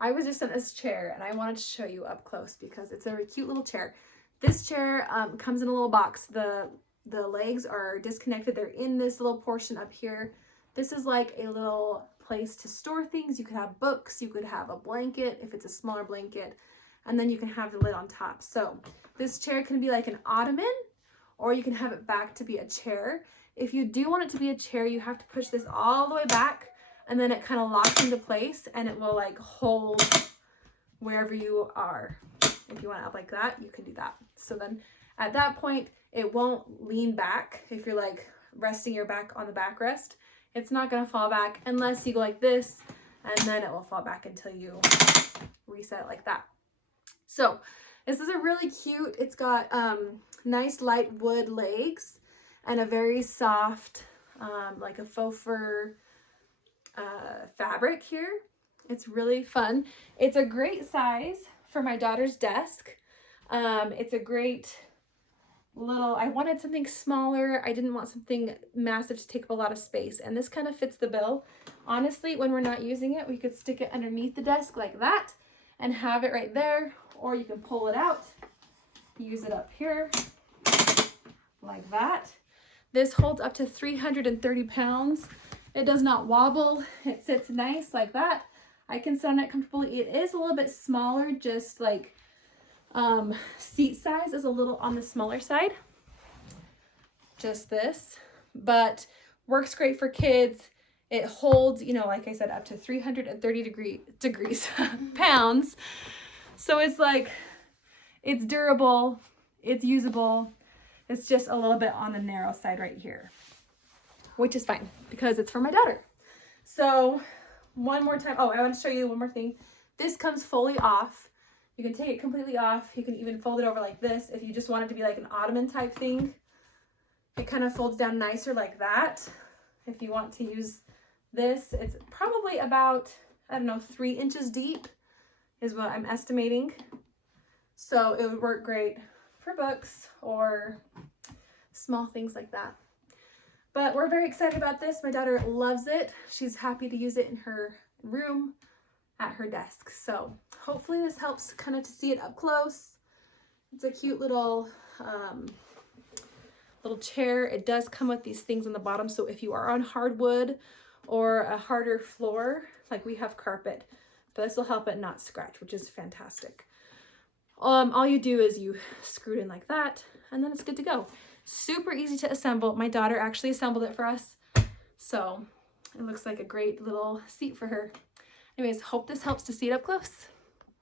I was just sent this chair and I wanted to show you up close because it's a cute little chair. This chair comes in a little box. The legs are disconnected. They're in this little portion up here. This is like a little place to store things. You could have books, you could have a blanket if it's a smaller blanket, and then you can have the lid on top. So this chair can be like an ottoman, or you can have it back to be a chair. If you do want it to be a chair, you have to push this all the way back, and then it kind of locks into place and it will like hold wherever you are. If you want it up like that, you can do that. So then at that point, it won't lean back. If you're like resting your back on the backrest, it's not gonna fall back unless you go like this, and then it will fall back until you reset it like that. So this is a really cute, it's got nice light wood legs and a very soft, like a faux fur fabric here. It's really fun. It's a great size for my daughter's desk. It's a great little, I wanted something smaller. I didn't want something massive to take up a lot of space, and this kind of fits the bill. Honestly, when we're not using it, we could stick it underneath the desk like that and have it right there, or you can pull it out, use it up here like that. This holds up to 330 pounds. It does not wobble. It sits nice like that. I can sit on it comfortably. It is a little bit smaller, just like seat size is a little on the smaller side. Just this, but works great for kids. It holds, you know, like I said, up to 330 degrees pounds. So it's like, it's durable, it's usable. It's just a little bit on the narrow side right here, which is fine because it's for my daughter. So one more time. Oh, I want to show you one more thing. This comes fully off. You can take it completely off. You can even fold it over like this if you just want it to be like an ottoman type thing. It kind of folds down nicer like that. If you want to use this, it's probably about, I don't know, 3 inches deep is what I'm estimating. So it would work great for books or small things like that. But we're very excited about this. My daughter loves it. She's happy to use it in her room at her desk. So hopefully this helps kind of to see it up close. It's a cute little chair. It does come with these things on the bottom. So if you are on hardwood or a harder floor, like we have carpet, but this will help it not scratch, which is fantastic. All you do is you screw it in like that, and then it's good to go. Super easy to assemble. My daughter actually assembled it for us. So it looks like a great little seat for her. Anyways, hope this helps to see it up close.